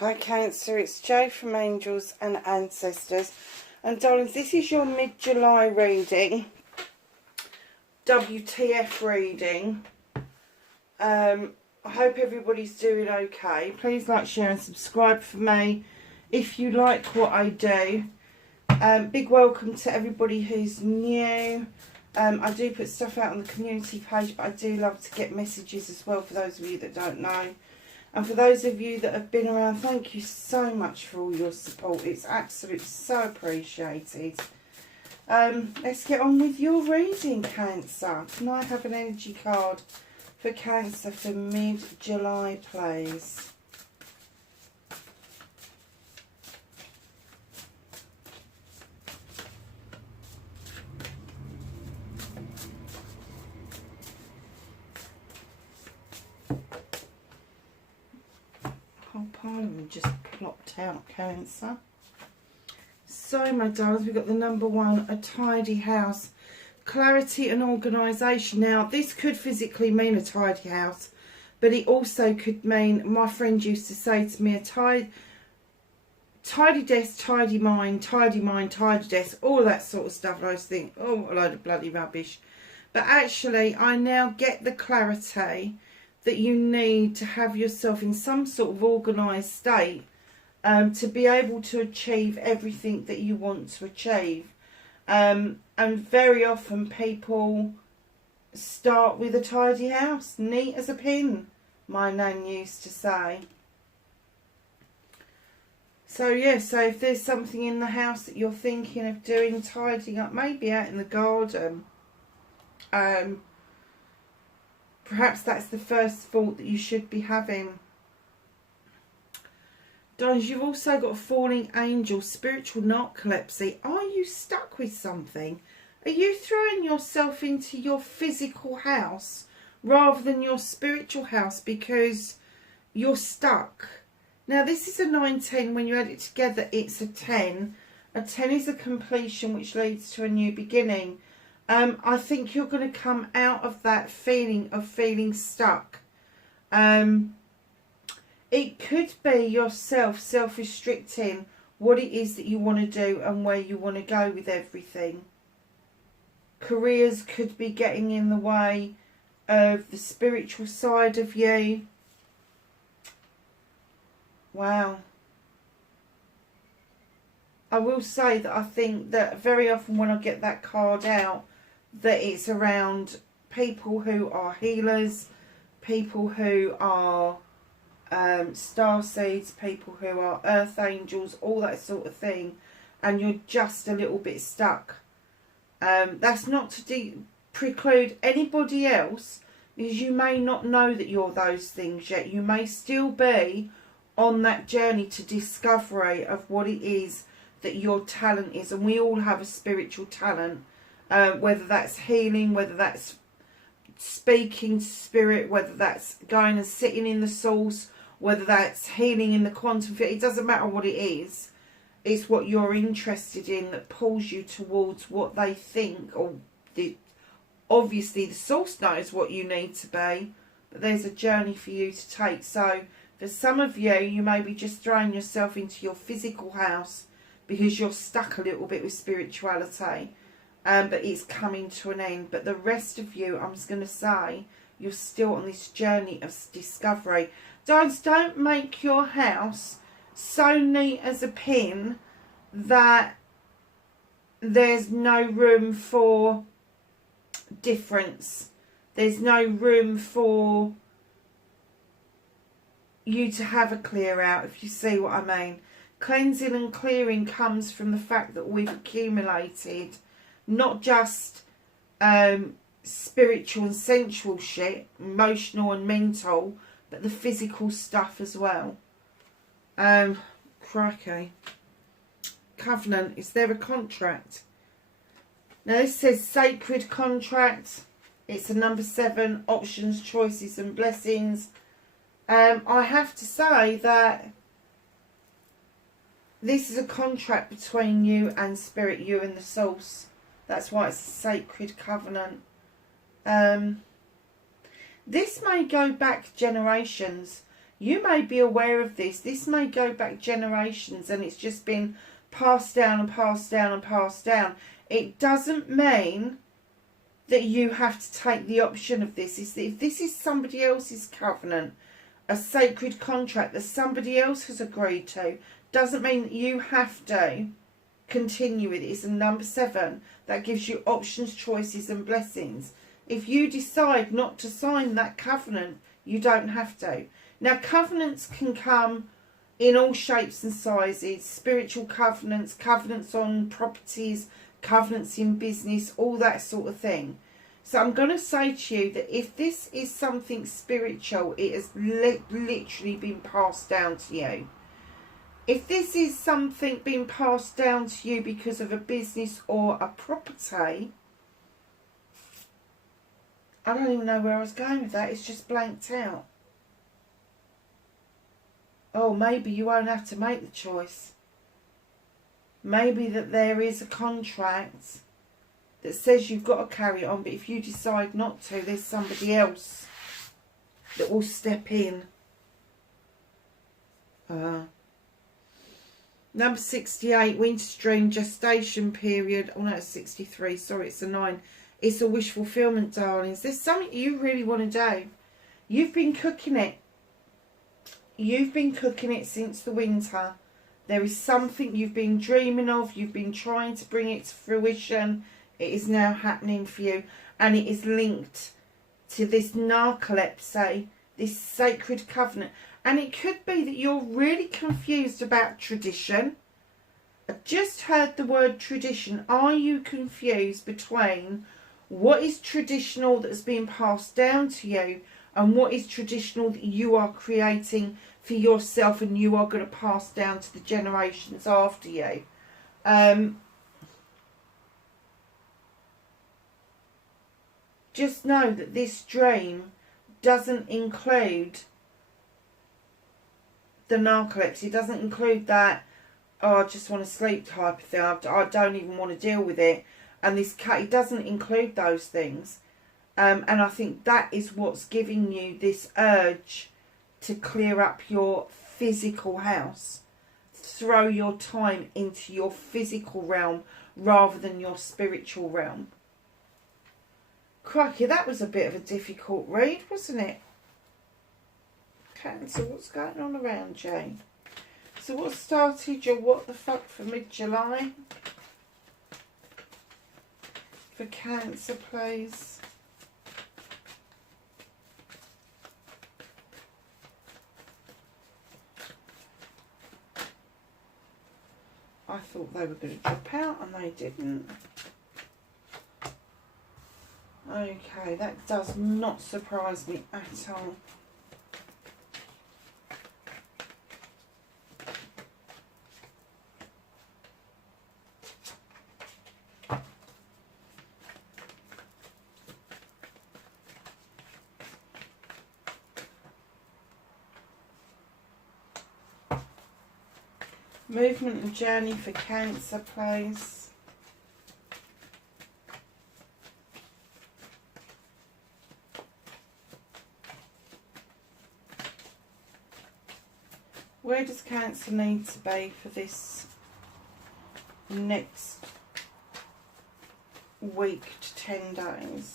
Hi Cancer, it's Jo from Angels and Ancestors. And darlings, this is your mid-July reading. WTF reading. I hope everybody's doing okay. Please like, share and subscribe for me if you like what I do. Big welcome to everybody who's new. I do put stuff out on the community page, but I do love to get messages as well for those of you that don't know. And for those of you that have been around, thank you so much for all your support. It's absolutely so appreciated. Let's get on with your reading, Cancer. Can I have an energy card for Cancer for mid-July, please? Whole pile of them just plopped out, Cancer. So, my darlings, we've got the number one, a tidy house, clarity and organisation. Now, this could physically mean a tidy house, but it also could mean, my friend used to say to me, a tidy desk, tidy mind, tidy desk, all that sort of stuff. And I was thinking, oh, a load of bloody rubbish. But actually, I now get the clarity that you need to have yourself in some sort of organised state to be able to achieve everything that you want to achieve. And very often people start with a tidy house, neat as a pin, my nan used to say. So yeah, so if there's something in the house that you're thinking of doing, tidying up, maybe out in the garden, perhaps that's the first thought that you should be having. Darlings, you've also got a falling angel, spiritual narcolepsy. Are you stuck with something? Are you throwing yourself into your physical house rather than your spiritual house because you're stuck? Now, this is a 9-10. When you add it together, it's a 10. A 10 is a completion, which leads to a new beginning. I think you're going to come out of that feeling of feeling stuck. It could be yourself self-restricting what it is that you want to do and where you want to go with everything. Careers could be getting in the way of the spiritual side of you. Wow. I will say that I think that very often when I get that card out, that it's around people who are healers, people who are star seeds, people who are earth angels, all that sort of thing, and you're just a little bit stuck. That's not to preclude anybody else, because you may not know that you're those things yet. You may still be on that journey to discovery of what it is that your talent is, and we all have a spiritual talent, whether that's healing, whether that's speaking to spirit, whether that's going and sitting in the source, whether that's healing in the quantum field. It doesn't matter what it is. It's what you're interested in that pulls you towards what they think, or obviously the source knows what you need to be, but there's a journey for you to take. So for some of you, you may be just throwing yourself into your physical house because you're stuck a little bit with spirituality, but it's coming to an end. But the rest of you, I'm just going to say, you're still on this journey of discovery. Don't make your house so neat as a pin that there's no room for difference. There's no room for you to have a clear out, if you see what I mean. Cleansing and clearing comes from the fact that we've accumulated not just spiritual and sensual shit, emotional and mental, but the physical stuff as well. Crikey. Covenant. Is there a contract? Now this says sacred contract. It's a number 7. Options, choices and blessings. I have to say that this is a contract between you and spirit, you and the source. That's why it's a sacred covenant. This may go back generations. You may be aware of this. This may go back generations and it's just been passed down and passed down and passed down. It doesn't mean that you have to take the option of this. Is that if this is somebody else's covenant, a sacred contract that somebody else has agreed to, doesn't mean that you have to continue with it. It's a number 7 that gives you options, choices and blessings. If you decide not to sign that covenant, you don't have to. Now, covenants can come in all shapes and sizes. Spiritual covenants, covenants on properties, covenants in business, all that sort of thing. So I'm going to say to you that if this is something spiritual, it has literally been passed down to you. If this is something being passed down to you because of a business or a property, I don't even know where I was going with that. It's just blanked out. Oh, maybe you won't have to make the choice. Maybe that there is a contract that says you've got to carry it on, but if you decide not to, there's somebody else that will step in. Number 68, winter stream, gestation period. Oh no, it's 63. Sorry, it's a 9. It's a wish fulfillment, darlings. There's something you really want to do. You've been cooking it. You've been cooking it since the winter. There is something you've been dreaming of. You've been trying to bring it to fruition. It is now happening for you. And it is linked to this narcolepsy, this sacred covenant. And it could be that you're really confused about tradition. I just heard the word tradition. Are you confused between what is traditional that's been passed down to you and what is traditional that you are creating for yourself and you are going to pass down to the generations after you? Just know that this dream doesn't include the narcolepsy. It doesn't include that, oh, I just want to sleep type of thing. I don't even want to deal with it. And this cat, it doesn't include those things. And I think that is what's giving you this urge to clear up your physical house. Throw your time into your physical realm rather than your spiritual realm. Crikey, that was a bit of a difficult read, wasn't it? Cancer, what's going on around you? So what started your what the fuck for mid-July? For Cancer, please. I thought they were going to drop out and they didn't. Okay, that does not surprise me at all. Movement and journey for Cancer, please. Where does Cancer need to be for this next week to 10 days?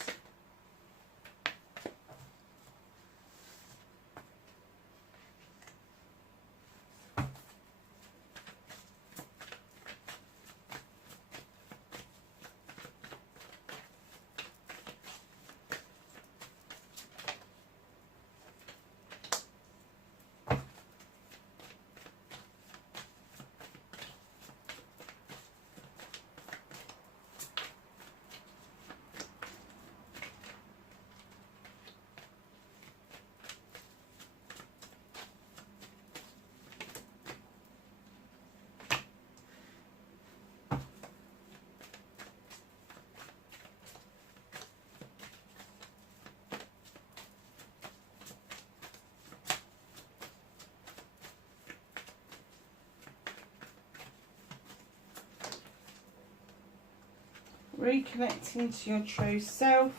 Reconnecting to your true self.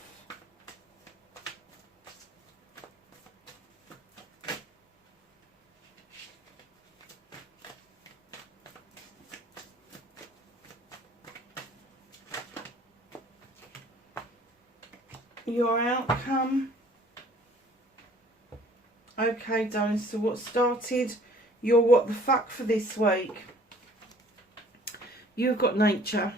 your outcome. Okay, darling, so what started your what the fuck for this week? You've got nature.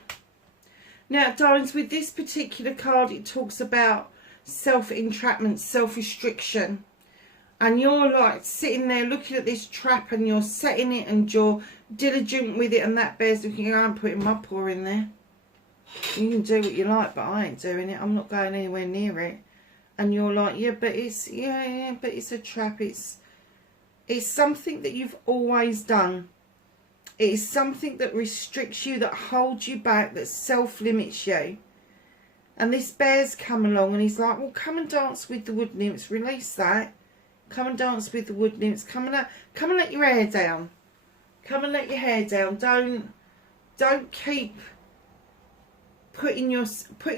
Now, darlings, with this particular card, it talks about self-entrapment, self-restriction. And you're like sitting there looking at this trap and you're setting it and you're diligent with it, and that bear's looking, I'm putting my paw in there. You can do what you like, but I ain't doing it. I'm not going anywhere near it. And you're like, yeah, but it's but it's a trap. It's something that you've always done. It is something that restricts you, that holds you back, that self-limits you. And this bear's come along and he's like, well, come and dance with the wood nymphs. Release that. Come and dance with the wood nymphs. Come and let your hair down. Come and let your hair down. Don't keep putting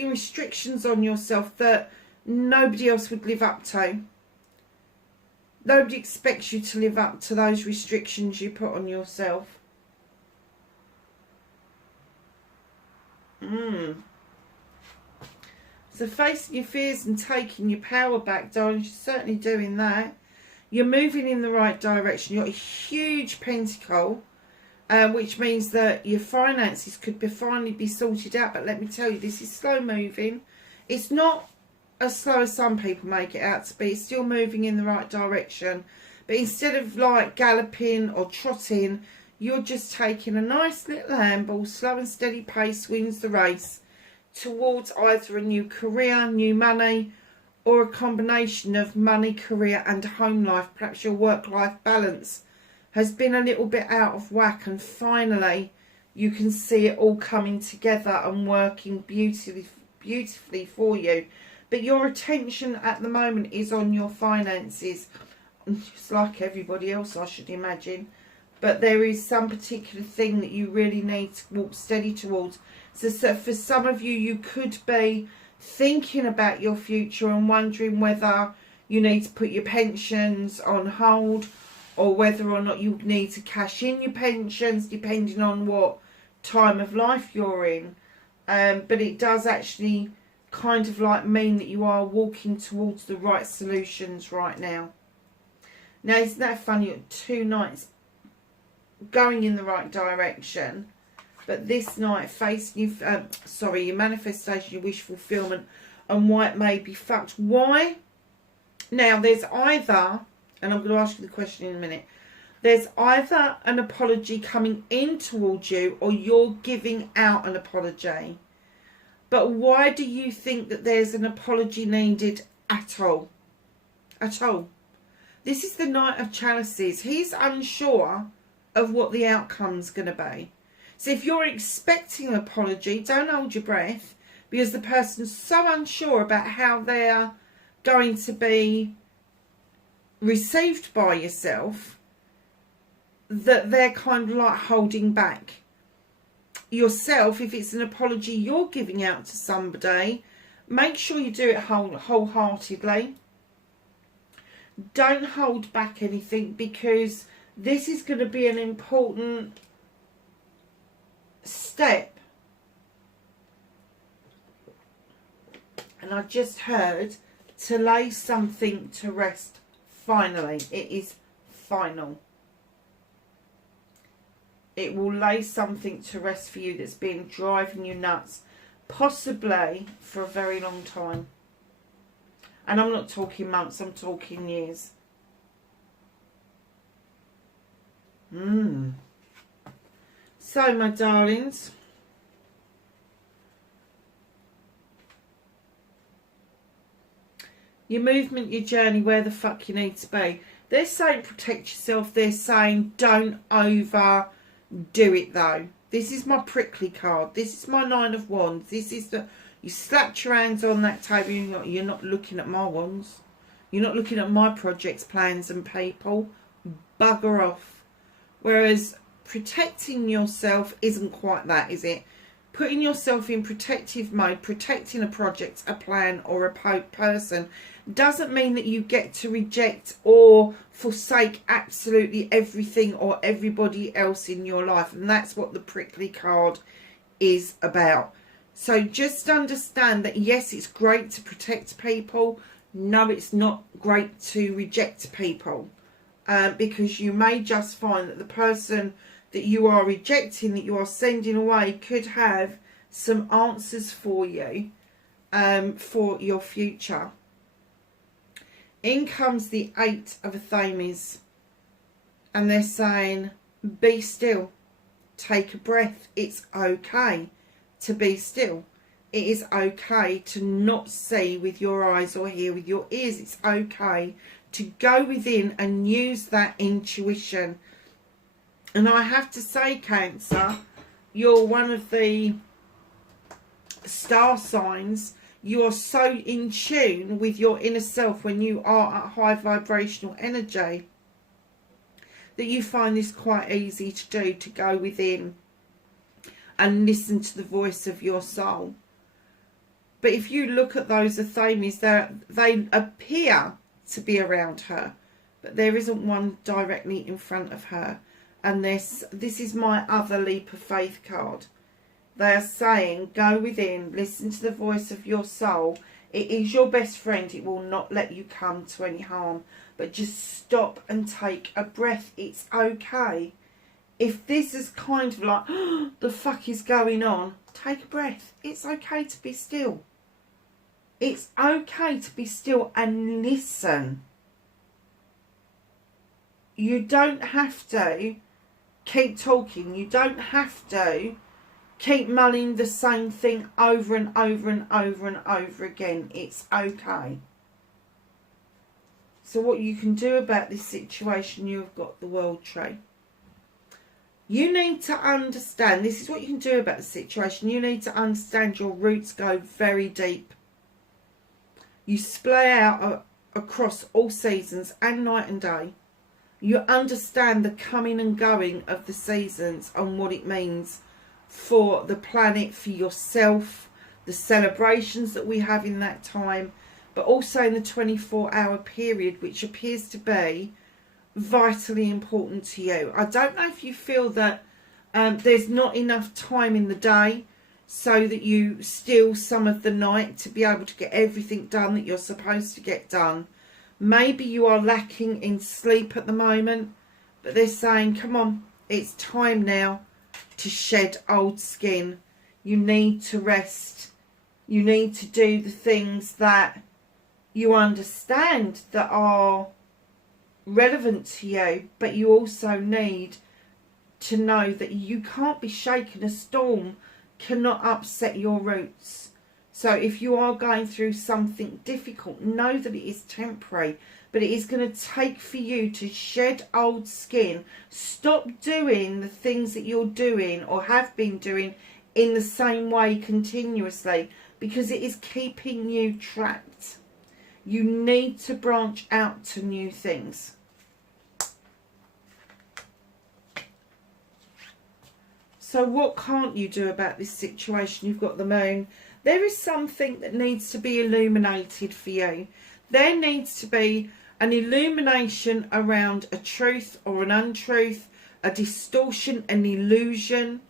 restrictions on yourself that nobody else would live up to. Nobody expects you to live up to those restrictions you put on yourself. So facing your fears and taking your power back, darling, you're certainly doing that. You're moving in the right direction. You've got a huge pentacle, which means that your finances could finally be sorted out. But let me tell you, this is slow moving. It's not as slow as some people make it out to be. It's still moving in the right direction. But instead of like galloping or trotting, you're just taking a nice little handball, slow and steady pace wins the race towards either a new career, new money, or a combination of money, career and home life. Perhaps your work-life balance has been a little bit out of whack, and finally you can see it all coming together and working beautifully for you. But your attention at the moment is on your finances, just like everybody else, I should imagine. But there is some particular thing that you really need to walk steady towards. So for some of you, you could be thinking about your future and wondering whether you need to put your pensions on hold, or whether or not you need to cash in your pensions, depending on what time of life you're in. But it does actually kind of like mean that you are walking towards the right solutions right now. Now, isn't that funny? You're 2 nights going in the right direction, but this night facing you, your manifestation, your wish fulfillment, and why it may be fucked. Why? Now, there's either, and I'm going to ask you the question in a minute, there's either an apology coming in towards you, or you're giving out an apology. But why do you think that there's an apology needed at all? At all. This is the Knight of Chalices. He's unsure of what the outcome's going to be. So if you're expecting an apology, don't hold your breath, because the person's so unsure about how they're going to be received by yourself that they're kind of like holding back. Yourself, if it's an apology you're giving out to somebody, make sure you do it wholeheartedly. Don't hold back anything, because this is going to be an important step. And I just heard to lay something to rest. Finally, it is final. It will lay something to rest for you that's been driving you nuts, possibly for a very long time. And I'm not talking months, I'm talking years. So, my darlings, your movement, your journey, where the fuck you need to be. They're saying protect yourself. They're saying don't overdo it, though. This is my prickly card. This is my 9 of Wands. This is the... You slapped your hands on that table. You're not looking at my wands. You're not looking at my projects, plans and people. Bugger off. Whereas protecting yourself isn't quite that, is it? Putting yourself in protective mode, protecting a project, a plan or a person, doesn't mean that you get to reject or forsake absolutely everything or everybody else in your life. And that's what the prickly card is about. So just understand that yes, it's great to protect people. No, it's not great to reject people. Because you may just find that the person that you are rejecting, that you are sending away, could have some answers for you for your future. In comes the 8 of Athames, and they're saying, be still, take a breath. It's okay to be still. It is okay to not see with your eyes or hear with your ears. It's okay to go within and use that intuition. And I have to say, Cancer, you're one of the star signs. You are so in tune with your inner self when you are at high vibrational energy that you find this quite easy to do, to go within and listen to the voice of your soul. But if you look at those Athames, they appear to be around her, but there isn't one directly in front of her. And this is my other leap of faith card. They are saying, go within, listen to the voice of your soul. It is your best friend. It will not let you come to any harm. But just stop and take a breath. It's okay. If this is kind of like, oh, the fuck is going on? Take a breath. It's okay to be still. It's okay to be still and listen. You don't have to keep talking. You don't have to keep mulling the same thing over and over and over and over again. It's okay. So what you can do about this situation, you've got the World Tree. You need to understand, this is what you can do about the situation. You need to understand your roots go very deep. You splay out across all seasons and night and day. You understand the coming and going of the seasons and what it means for the planet, for yourself, the celebrations that we have in that time, but also in the 24-hour period, which appears to be vitally important to you. I don't know if you feel that there's not enough time in the day so that you steal some of the night to be able to get everything done that you're supposed to get done. Maybe you are lacking in sleep at the moment, but they're saying, come on, it's time now to shed old skin. You need to rest. You need to do the things that you understand that are relevant to you, but you also need to know that you can't be shaken. A storm cannot upset your roots. So if you are going through something difficult, know that it is temporary, but it is going to take for you to shed old skin. Stop doing the things that you're doing or have been doing in the same way continuously, because it is keeping you trapped. You need to branch out to new things. So what can't you do about this situation? You've got the moon. There is something that needs to be illuminated for you. There needs to be an illumination around a truth or an untruth, a distortion, an illusion.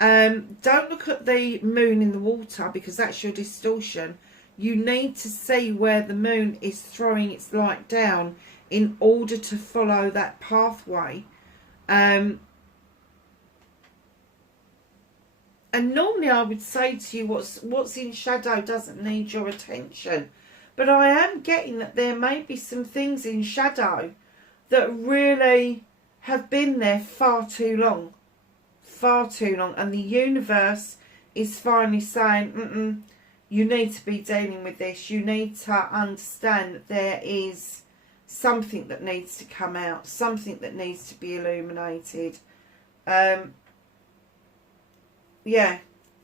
Don't look at the moon in the water, because that's your distortion. You need to see where the moon is throwing its light down in order to follow that pathway. And normally I would say to you, what's in shadow doesn't need your attention. But I am getting that there may be some things in shadow that really have been there far too long. Far too long. And the universe is finally saying, you need to be dealing with this. You need to understand that there is something that needs to come out. Something that needs to be illuminated. Yeah,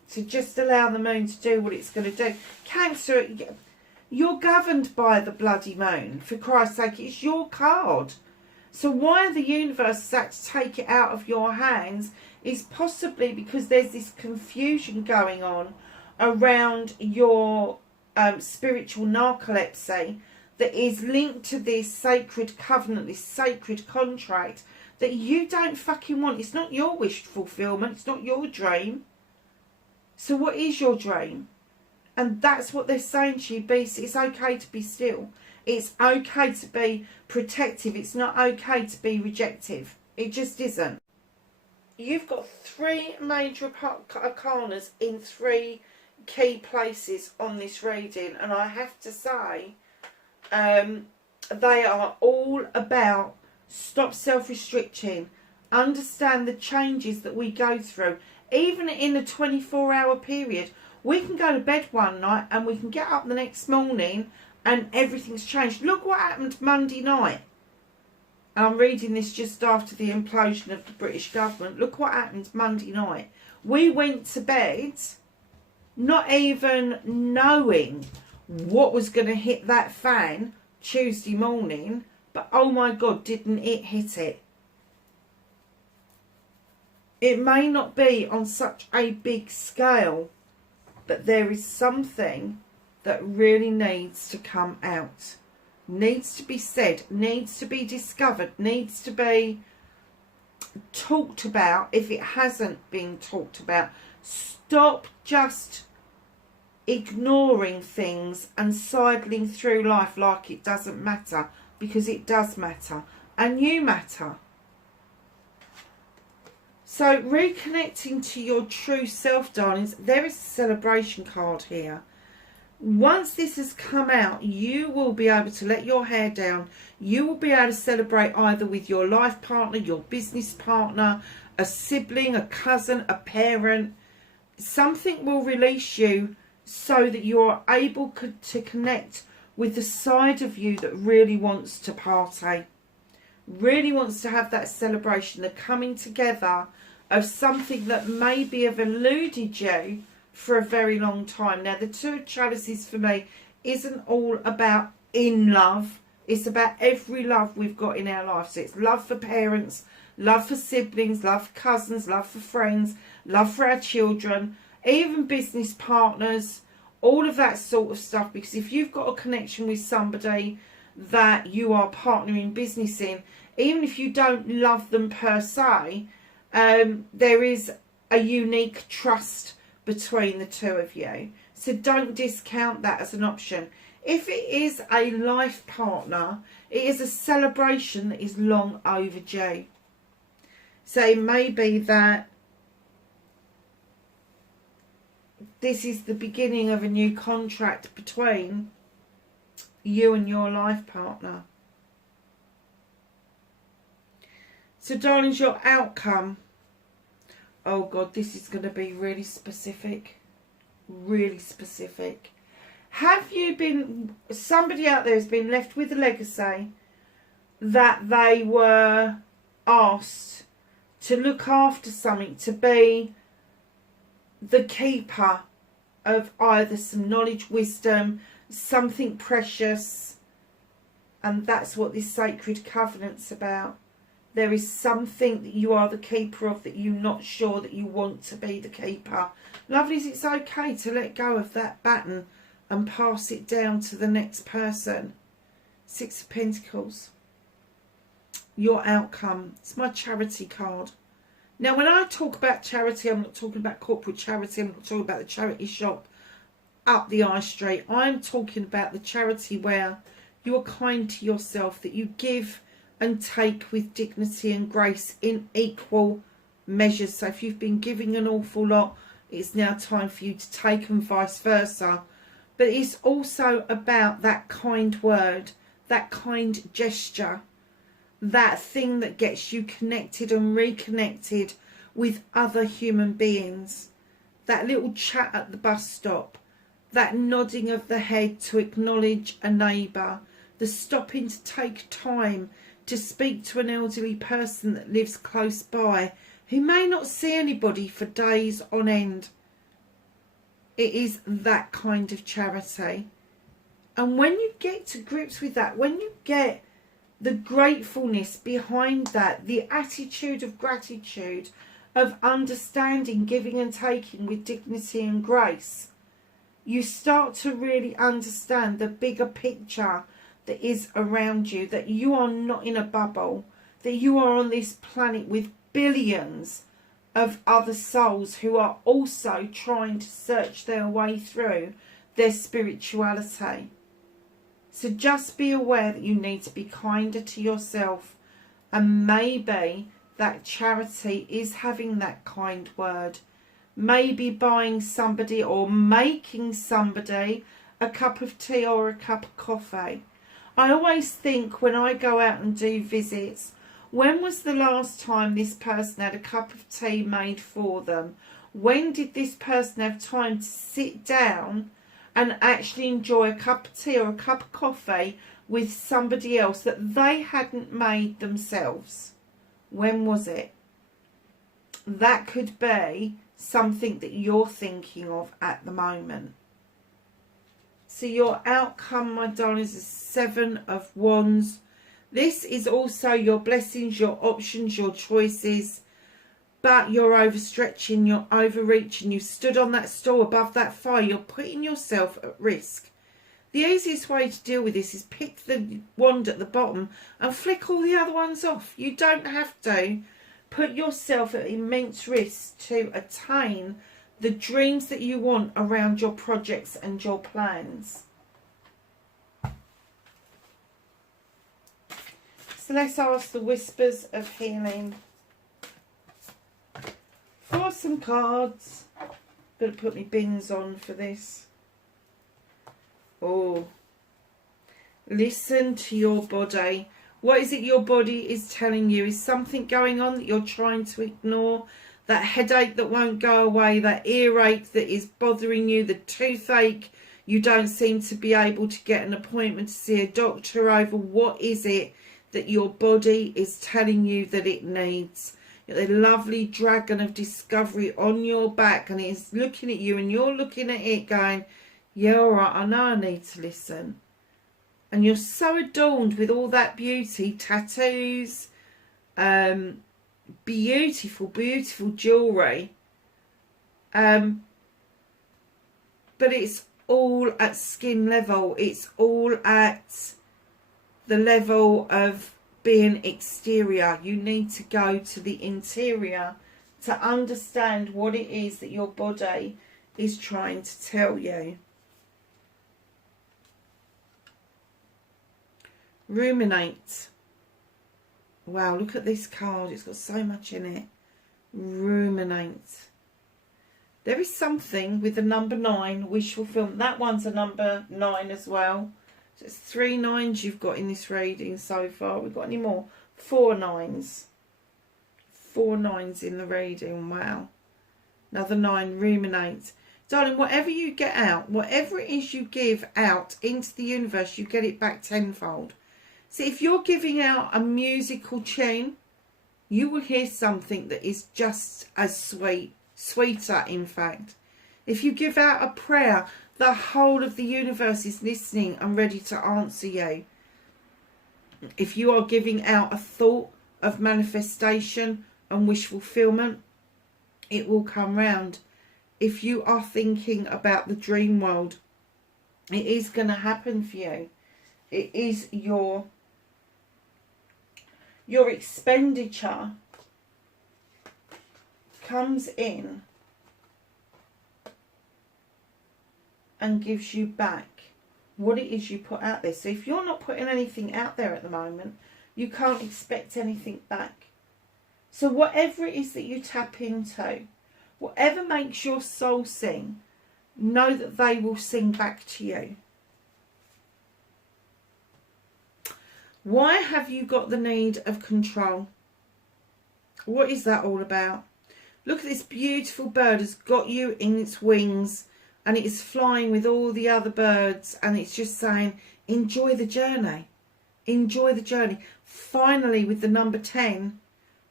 so just allow the moon to do what it's going to do. Cancer, you're governed by the bloody moon. For Christ's sake, it's your card. So why the universe has had to take it out of your hands is possibly because there's this confusion going on around your spiritual narcolepsy that is linked to this sacred covenant, this sacred contract that you don't fucking want. It's not your wish fulfillment. It's not your dream. So what is your dream? And that's what they're saying to you. It's okay to be still. It's okay to be protective. It's not okay to be rejective. It just isn't. You've got 3 major arcanas in 3 key places on this reading. And I have to say, they are all about stop self-restricting. Understand the changes that we go through. Even in a 24-hour period, we can go to bed one night and we can get up the next morning and everything's changed. Look what happened Monday night. And I'm reading this just after the implosion of the British government. Look what happened Monday night. We went to bed not even knowing what was going to hit that fan Tuesday morning. But oh my God, didn't it hit it? It may not be on such a big scale, but there is something that really needs to come out. Needs to be said, needs to be discovered, needs to be talked about if it hasn't been talked about. Stop just ignoring things and sidling through life like it doesn't matter, because it does matter, and you matter. So reconnecting to your true self, darlings, there is a celebration card here. Once this has come out, you will be able to let your hair down. You will be able to celebrate either with your life partner, your business partner, a sibling, a cousin, a parent. Something will release you so that you are able to connect with the side of you that really wants to party. Really wants to have that celebration, the coming together of something that maybe have eluded you for a very long time. Now, the 2 of Chalices for me isn't all about in love. It's about every love we've got in our life. So it's love for parents, love for siblings, love for cousins, love for friends, love for our children, even business partners, all of that sort of stuff. Because if you've got a connection with somebody that you are partnering business in, even if you don't love them per se, there is a unique trust between the 2 of you. So don't discount that as an option. If it is a life partner, it is a celebration that is long overdue. So it may be that this is the beginning of a new contract between you and your life partner. So darlings, your outcome. Oh God, this is going to be really specific. Really specific. Have you been, somebody out there has been left with a legacy that they were asked to look after something, to be the keeper of either some knowledge, wisdom, something precious, and that's what this sacred covenant's about. There is something that you are the keeper of that you're not sure that you want to be the keeper. Lovelies, it's okay to let go of that baton and pass it down to the next person. 6 of Pentacles. Your outcome. It's my charity card. Now, when I talk about charity, I'm not talking about corporate charity. I'm not talking about the charity shop up the high street. I'm talking about the charity where you are kind to yourself, that you give and take with dignity and grace in equal measures. So if you've been giving an awful lot, it's now time for you to take, and vice versa. But it's also about that kind word, that kind gesture, that thing that gets you connected and reconnected with other human beings. That little chat at the bus stop, that nodding of the head to acknowledge a neighbour, the stopping to take time to speak to an elderly person that lives close by, who may not see anybody for days on end. It is that kind of charity. And when you get to grips with that, when you get the gratefulness behind that, the attitude of gratitude, of understanding, giving and taking with dignity and grace, you start to really understand the bigger picture that is around you, that you are not in a bubble, that you are on this planet with billions of other souls who are also trying to search their way through their spirituality. So just be aware that you need to be kinder to yourself, and maybe that charity is having that kind word. Maybe buying somebody or making somebody a cup of tea or a cup of coffee. I always think when I go out and do visits, when was the last time this person had a cup of tea made for them? When did this person have time to sit down and actually enjoy a cup of tea or a cup of coffee with somebody else that they hadn't made themselves? When was it? That could be something that you're thinking of at the moment. So your outcome, my darlings, is 7 of Wands. This is also your blessings, your options, your choices. But you're overstretching, you're overreaching. You stood on that stool above that fire. You're putting yourself at risk. The easiest way to deal with this is pick the wand at the bottom and flick all the other ones off. You don't have to put yourself at immense risk to attain the dreams that you want around your projects and your plans. So let's ask the whispers of healing for some cards. Better put my bins on for this. Oh, listen to your body. What is it your body is telling you? Is something going on that you're trying to ignore? That headache that won't go away, that earache that is bothering you, the toothache you don't seem to be able to get an appointment to see a doctor over. What is it that your body is telling you that it needs? The lovely dragon of discovery on your back, and it's looking at you and you're looking at it going, yeah, all right, I know I need to listen. And you're so adorned with all that beauty, tattoos, beautiful, beautiful jewellery. But it's all at skin level. It's all at the level of being exterior. You need to go to the interior to understand what it is that your body is trying to tell you. Ruminate. Wow, look at this card. It's got so much in it. Ruminate. There is something with the number 9, wish fulfillment. That one's a number 9 as well. So it's 3 9s you've got in this reading so far. We've got any more? 4 9s. 4 9s in the reading. Wow. Another 9. Ruminate. Darling, whatever you get out, whatever it is you give out into the universe, you get it back tenfold. So if you're giving out a musical tune, you will hear something that is just as sweet, sweeter in fact. If you give out a prayer, the whole of the universe is listening and ready to answer you. If you are giving out a thought of manifestation and wish fulfillment, it will come round. If you are thinking about the dream world, it is going to happen for you. It is your expenditure comes in and gives you back what it is you put out there. So if you're not putting anything out there at the moment, you can't expect anything back. So whatever it is that you tap into, whatever makes your soul sing, know that they will sing back to you. Why have you got the need of control? What is that all about? Look at this beautiful bird has got you in its wings and it is flying with all the other birds, and it's just saying, enjoy the journey. Enjoy the journey. Finally, with the number 10,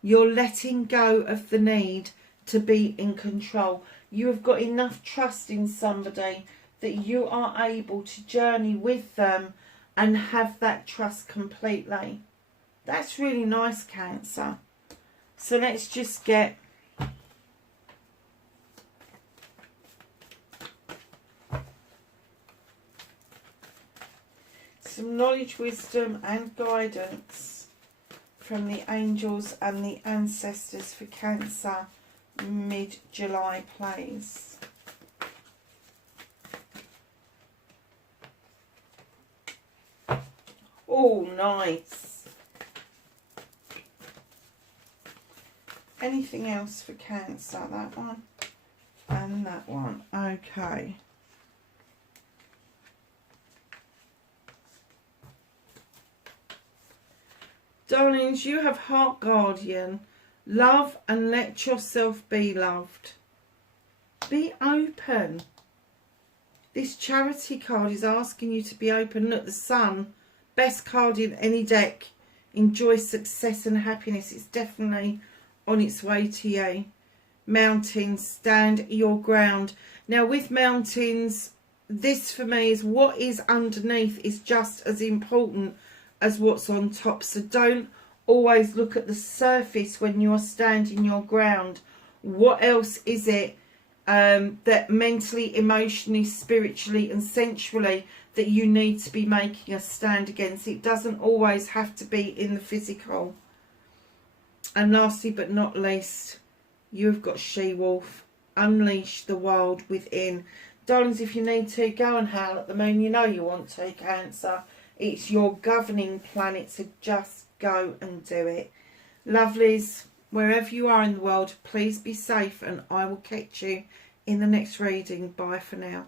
you're letting go of the need to be in control. You have got enough trust in somebody that you are able to journey with them and have that trust completely. That's really nice, Cancer. So let's just get some knowledge, wisdom and guidance from the angels and the ancestors for Cancer mid-July, please. Oh, nice. Anything else for Cancer? That one and that one. Okay. Darlings, you have Heart Guardian. Love and let yourself be loved. Be open. This Charity card is asking you to be open. Look, the Sun, best card in any deck. Enjoy success and happiness. It's definitely on its way to you. Mountains, stand your ground. Now with mountains, this for me is what is underneath is just as important as what's on top. So don't always look at the surface when you're standing your ground. What else is it that mentally, emotionally, spiritually and sensually that you need to be making a stand against? It doesn't always have to be in the physical. And lastly but not least, you've got She-Wolf. Unleash the wild within. Darlings, if you need to, go and howl at the moon. You know you want to, Cancer. It's your governing planet, so just go and do it. Lovelies, wherever you are in the world, please be safe, and I will catch you in the next reading. Bye for now.